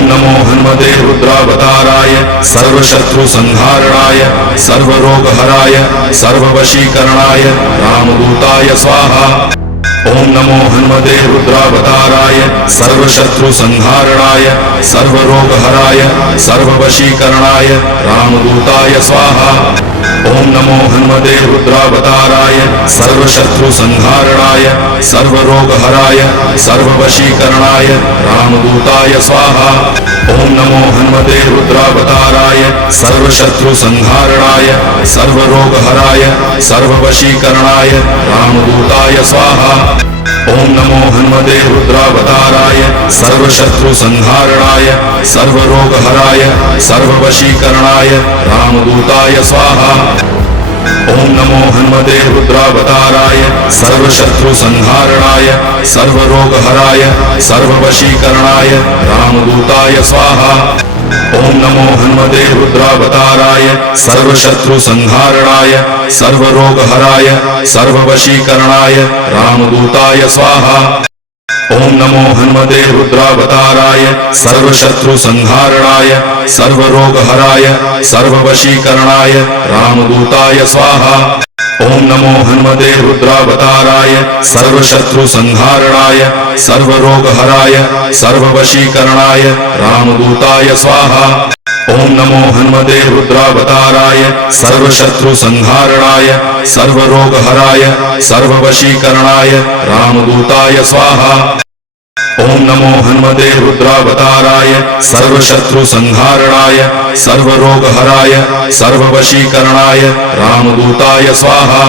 ओम नमो हनुमते रुद्रावताराय सर्वशत्रु संहारणाय सर्वरोगहराय सर्ववशीकरणाय रामदूताय स्वाहा। ओम नमो हनुमते रुद्रावताराय सर्वशत्रु संहारणाय सर्वरोगहराय सर्ववशीकरणाय रामदूताय स्वाहा। ओम नमो हनुमते रुद्रावताराय सर्वशत्रु संहारणाय सर्वरोगहराय सर्ववशीकरणाय रामदूताय स्वाहा। ओम नमो हनुमते रुद्रावताराय सर्वशत्रु संहारणाय सर्वरोगहराय सर्ववशीकरणाय रामदूताय स्वाहा। ओम नमो हनुमते रुद्रावताराय सर्वशत्रु संहारणाय सर्वरोगहराय सर्ववशीकरणाय रामदूताय स्वाहा। ओम नमो हनुमते रुद्रावताराय सर्वशत्रु संहारणाय सर्वरोगहराय सर्ववशीकरणाय रामदूताय स्वाहा। ओम नमो हनुमते रुद्रावताराय सर्वशत्रु संहारणाय सर्वरोगहराय सर्ववशीकरणाय रामदूताय स्वाहा। ओम नमो हनुमते रुद्रावताराय सर्वशत्रु संहारणाय सर्वरोगहराय सर्ववशीकरणाय रामदूताय स्वाहा। ओम नमो हनुमते रुद्रावताराय सर्वशत्रु संहारणाय सर्वरोगहराय सर्ववशीकरणाय रामदूताय स्वाहा। ओम नमो हनुमते रुद्रावताराय सर्वशत्रु संहारणाय सर्वरोगहराय सर्ववशीकरणाय रामदूताय स्वाहा। ओम नमो हनुमते रुद्रावताराय सर्वशत्रु संहारणाय सर्वरोगहराय सर्ववशीकरणाय रामदूताय स्वाहा।